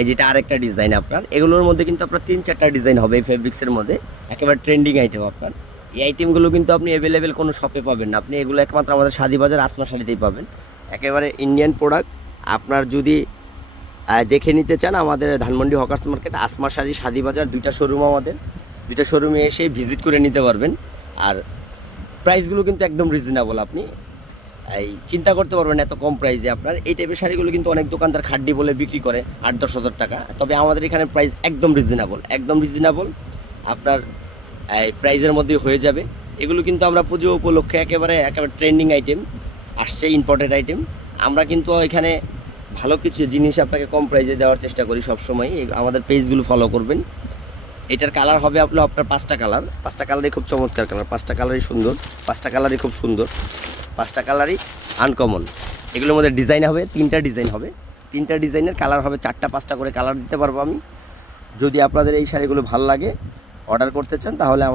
এই যেটা আরেকটা ডিজাইন আপনার, এগুলোর মধ্যে কিন্তু আপনার তিন চারটা ডিজাইন হবে এই ফেব্রিক্সের মধ্যে। একেবারে ট্রেন্ডিং আইটেম আপনার। এই আইটেমগুলো কিন্তু আপনি অ্যাভেলেবেল কোনো শপে পাবেন না। আপনি এগুলো একমাত্র আমাদের শাদি বাজার আসমা শাড়িতেই পাবেন। একেবারে ইন্ডিয়ান প্রোডাক্ট আপনার যদি দেখে নিতে চান আমাদের ধানমন্ডি হকার্স মার্কেট আসমা শাড়ি শাদি বাজার, দুইটা শোরুম আমাদের। দুইটা শোরুমে এসে ভিজিট করে নিতে পারবেন। আর প্রাইসগুলো কিন্তু একদম রিজনেবল আপনি। এই চিন্তা করতে পারবেন এত কম প্রাইসে আপনার। এই টাইপের শাড়িগুলো কিন্তু অনেক দোকানদার খাড্ডি বলে বিক্রি করে, আট দশ হাজার টাকা। তবে আমাদের এখানে প্রাইস একদম রিজনেবল একদম রিজনেবল আপনার, এই প্রাইজের মধ্যে হয়ে যাবে। এগুলো কিন্তু আমরা পুজো উপলক্ষে একেবারে একেবারে ট্রেন্ডিং আইটেম আসছে ইম্পর্টেন্ট আইটেম আমরা কিন্তু এখানে ভালো কিছু জিনিস আপনাকে কম প্রাইসে দেওয়ার চেষ্টা করি সবসময়। আমাদের পেজগুলো ফলো করবেন। এটার কালার হবে আপনার আপনার পাঁচটা কালার পাঁচটা কালারই খুব চমৎকার কালার পাঁচটা কালারই সুন্দর, পাঁচটা কালারই খুব সুন্দর। পাঁচটা কালারই আনকমন এগুলোর মধ্যে ডিজাইন হবে, তিনটা ডিজাইন হবে। তিনটা ডিজাইনের কালার হবে, চারটা, পাঁচটা করে কালার দিতে পারব আমি। যদি আপনাদের এই শাড়িগুলো ভালো লাগে অর্ডার করতে চান, তাহলে আমার